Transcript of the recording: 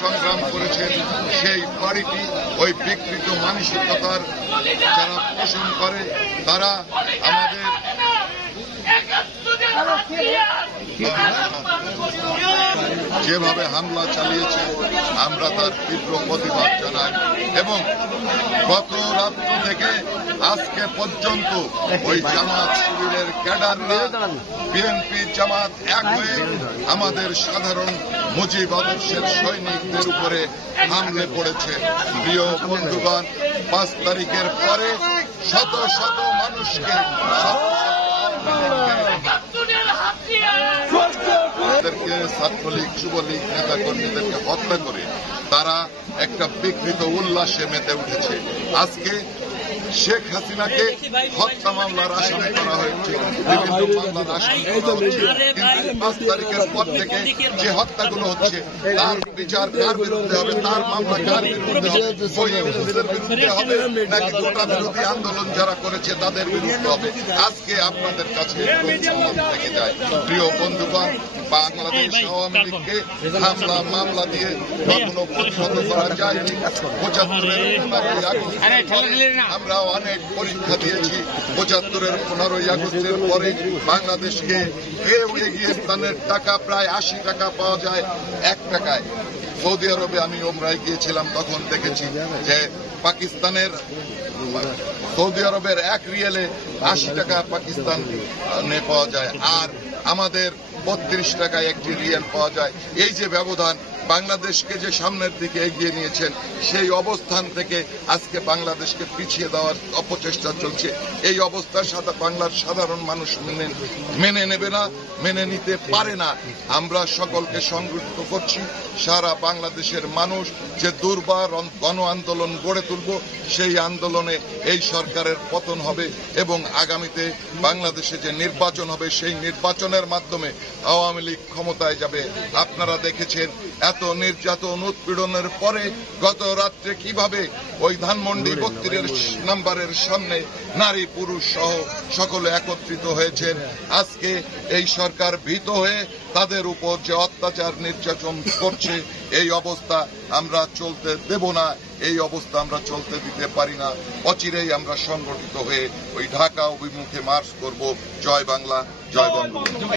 সংগ্রাম করেছেন সেই বাড়িটি ওই বিকৃত মানসিকতার যারা পোষণ করে তারা আমাদের যেভাবে হামলা চালিয়েছে আমরা তার তীব্র প্রতিবাদ জানাই এবং গত রাত্র থেকে আজকে পর্যন্ত ওই জামাত শিবিরের ক্যাডাররা বিএনপি জামাত এক হয়ে আমাদের সাধারণ মুজিব আদর্শের সৈনিকদের উপরে হামলে পড়েছে। প্রিয় বন্ধুগণ, ৫ তারিখের পরে শত শত মানুষকে ছাত্রলীগ যুবলীগ নেতাকর্মীদেরকে হত্যা করে তারা একটা বিকৃত উল্লাসে মেতে উঠেছে। আজকে শেখ হাসিনাকে হত্যা মামলার আসামি করা হয়েছে, বিভিন্ন মামলার আসামি করা হচ্ছে, কিন্তু ৫ তারিখের পর থেকে যে হত্যাগুলো হচ্ছে তার বিচার কার বিরুদ্ধে হবে, তার মামলা কার বিরুদ্ধে হবে, ওই ইউনুসের বিরুদ্ধে হবে নাকি কোটা বিরোধী আন্দোলন যারা করেছে তাদের বিরুদ্ধে হবে। আজকে আপনাদের কাছে থেকে যায়। প্রিয় বন্ধুগণ, বাংলাদেশ আওয়ামী লীগকে হামলা মামলা দিয়ে কখনো প্রতিহত করা যায়নি। ৭৫-এর ১৫ই আগস্ট আমরা অনেক পরীক্ষা দিয়েছি। ৭৫-এর ১৫ই আগস্টের পরে বাংলাদেশকে কেউ এগিয়ে স্থানের টাকা প্রায় ৮০ টাকা পাওয়া যায় ১ টাকায়। সৌদি আরবে আমি ওমরায় গিয়েছিলাম, তখন দেখেছি যে পাকিস্তানের সৌদি আরবের ১ রিয়েলে ৮০ টাকা পাকিস্তানে পাওয়া যায়, আর আমাদের ৩২ টাকায় একটি রিয়েল পাওয়া যায়। এই যে ব্যবধান, বাংলাদেশকে যে সামনের দিকে এগিয়ে নিয়েছেন সেই অবস্থান থেকে আজকে বাংলাদেশকে পিছিয়ে দেওয়ার অপচেষ্টা চলছে। এই অবস্থার সাথে বাংলার সাধারণ মানুষ মেনে নেবে না, মেনে নিতে পারে না। আমরা সকলকে সংগঠিত করছি, সারা বাংলাদেশের মানুষ যে দুর্বার গণ আন্দোলন গড়ে তুলব, সেই আন্দোলনে এই সরকারের পতন হবে এবং আগামীতে বাংলাদেশে যে নির্বাচন হবে সেই নির্বাচনের মাধ্যমে আওয়ামী লীগ ক্ষমতায় যাবে। আপনারা দেখেছেন এত নির্যাতন উৎপীড়নের পরে গত রাত্রে কিভাবে ওই ধানমন্ডি ৩২ নম্বরের সামনে নারী পুরুষ সহ সকলে একত্রিত হয়েছেন। আজকে এই সরকার ভীত হয়ে তাদের উপর যে অত্যাচার নির্যাতন করছে, এই অবস্থা আমরা চলতে দেব না, এই অবস্থা আমরা চলতে দিতে পারি না। অচিরেই আমরা সংগঠিত হয়ে ওই ঢাকা অভিমুখে মার্চ করব। জয় বাংলা, জয় বঙ্গবন্ধু।